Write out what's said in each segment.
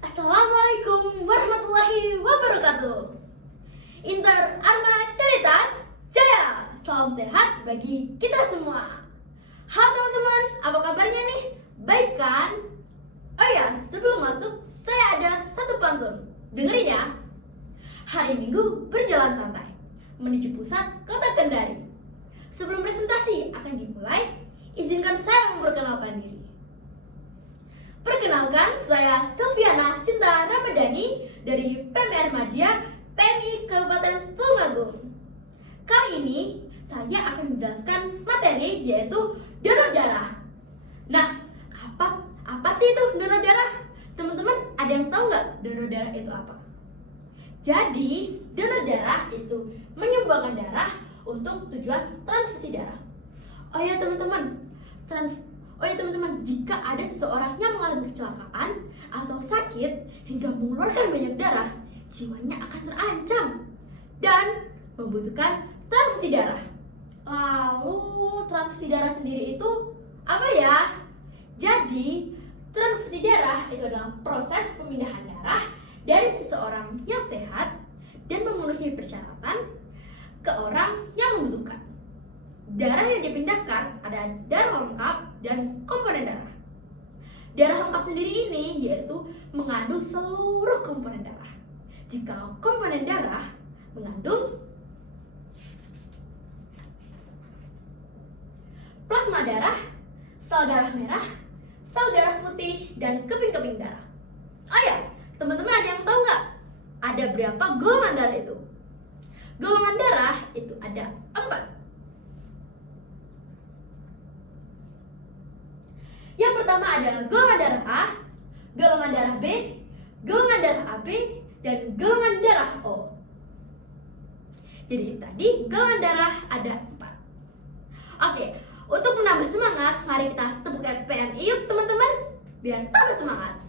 Assalamualaikum warahmatullahi wabarakatuh. Inter Arma Caritas Jaya. Salam sehat bagi kita semua. Halo teman-teman, apa kabarnya nih? Baik kan? Oh ya, sebelum masuk saya ada satu pantun. Dengerin ya. Hari Minggu berjalan santai menuju pusat kota Kendari. Sebelum presentasi akan dimulai, izinkan saya memperkenalkan diri. Perkenalkan, saya Silviana Sinta Ramadhani dari PMR Madya PMI Kabupaten Tulungagung. Kali ini saya akan menjelaskan materi yaitu donor darah. Nah, apa sih itu donor darah? Teman-teman, ada yang tahu nggak donor darah itu apa? Jadi, donor darah itu menyumbangkan darah untuk tujuan transfusi darah. Oh ya teman-teman, jika ada seseorang yang mengalami kecelakaan atau sakit hingga mengeluarkan banyak darah, jiwanya akan terancam dan membutuhkan transfusi darah. Lalu transfusi darah sendiri itu apa ya? Jadi, transfusi darah itu adalah proses pemindahan darah dari seseorang yang sehat dan memenuhi persyaratan ke orang yang membutuhkan. Darah yang dipindahkan ada darah lengkap dan komponen darah. Darah lengkap sendiri ini yaitu mengandung seluruh komponen darah. Jika komponen darah mengandung plasma darah, sel darah merah, sel darah putih, dan keping-keping darah. Oh ya, teman-teman ada yang tahu nggak? Ada berapa golongan darah itu? Golongan darah itu ada 4. Yang pertama adalah golongan darah A, golongan darah B, golongan darah AB, dan golongan darah O. Jadi tadi golongan darah ada 4. Oke, untuk menambah semangat, mari kita tepuk PMI yuk teman-teman, biar tambah semangat.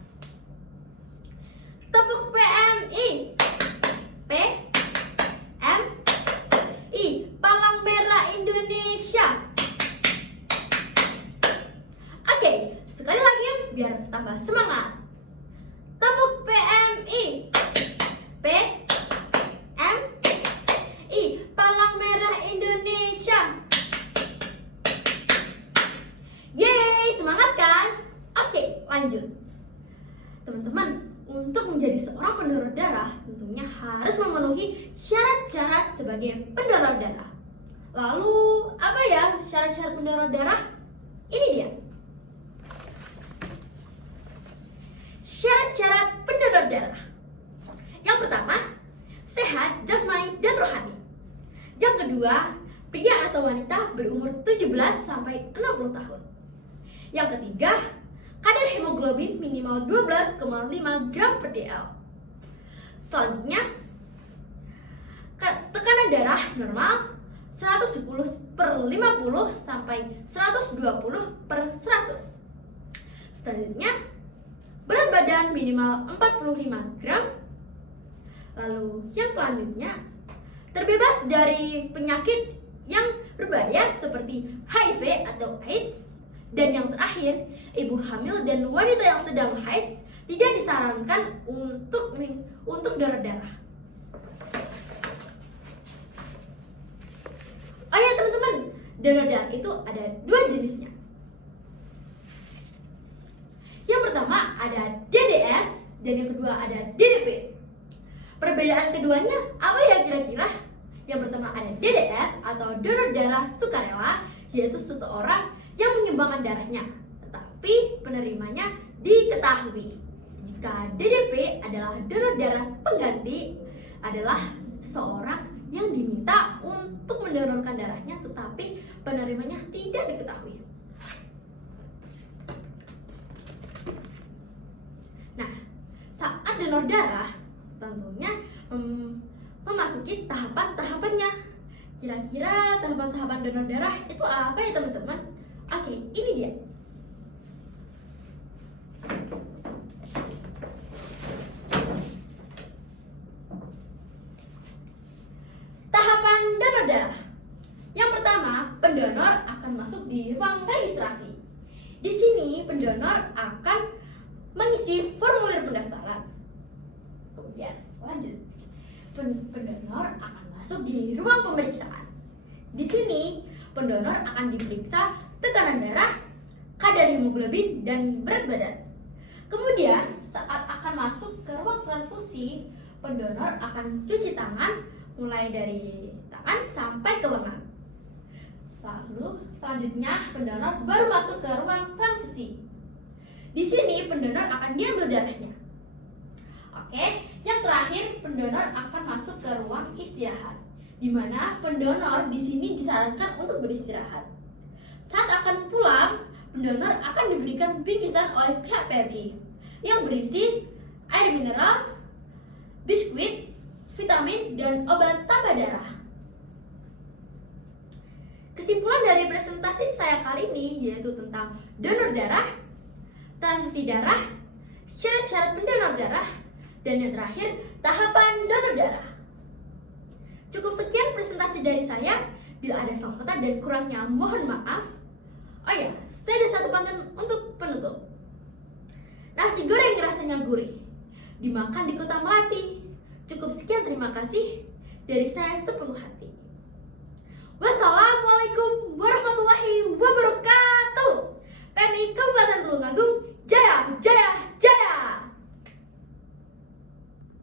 Tepuk PMI. P M I, Palang Merah Indonesia. Oke, sekali lagi biar tambah semangat. Tepuk PMI. P M I, Palang Merah Indonesia. Yeay, semangat kan? Oke, lanjut. Teman-teman, untuk menjadi seorang pendonor darah tentunya harus memenuhi syarat-syarat sebagai pendonor darah. Lalu, apa ya syarat-syarat pendonor darah? Ini dia. Syarat-syarat pendonor darah. Yang pertama, sehat jasmani dan rohani. Yang kedua, pria atau wanita berumur 17 sampai 60 tahun. Yang ketiga, kadar hemoglobin minimal 12,5 gram per dl. Selanjutnya, tekanan darah normal 110/50 sampai 120/100. Selanjutnya, berat badan minimal 45 gram. Lalu yang selanjutnya, terbebas dari penyakit yang berbahaya seperti HIV atau AIDS. Dan yang terakhir, ibu hamil dan wanita yang sedang haid tidak disarankan untuk donor darah. Oh ya teman-teman, donor darah itu ada 2 jenisnya. Yang pertama ada DDS dan yang kedua ada DDP. Perbedaan keduanya apa ya kira-kira? Yang pertama ada DDS atau donor darah sukarela, yaitu seseorang yang menyumbangkan darahnya, tetapi penerimanya diketahui. Jika DDP adalah donor darah pengganti, adalah seseorang yang diminta untuk mendonorkan darahnya, tetapi penerimanya tidak diketahui. Nah, saat donor darah tentunya memasuki tahapan-tahapannya. Kira-kira tahapan-tahapan donor darah itu apa ya teman-teman? Oke, ini dia. Tahapan donor darah. Yang pertama, pendonor akan masuk di ruang registrasi. Di sini pendonor akan mengisi formulir pendaftaran. pendonor akan masuk di ruang pemeriksaan. Di sini, pendonor akan diperiksa tekanan darah, kadar hemoglobin, dan berat badan. Kemudian, saat akan masuk ke ruang transfusi, pendonor akan cuci tangan mulai dari tangan sampai ke lengan. Lalu, selanjutnya pendonor baru masuk ke ruang transfusi. Di sini, pendonor akan diambil darahnya. Oke, yang terakhir, pendonor akan masuk ke ruang istirahat, di mana pendonor di sini disarankan untuk beristirahat. Saat akan pulang, pendonor akan diberikan bingkisan oleh pihak PMI yang berisi air mineral, biskuit, vitamin, dan obat tambah darah. Kesimpulan dari presentasi saya kali ini yaitu tentang donor darah, transfusi darah, syarat-syarat pendonor darah, dan yang terakhir, tahapan donor darah. Cukup sekian presentasi dari saya. Bila ada salah kata dan kurangnya mohon maaf. Oh ya, saya ada satu pantun untuk penutup. Nasi goreng rasanya gurih, dimakan di kota Melati. Cukup sekian, terima kasih. Dari saya sepenuh hati. Wassalamualaikum warahmatullahi wabarakatuh.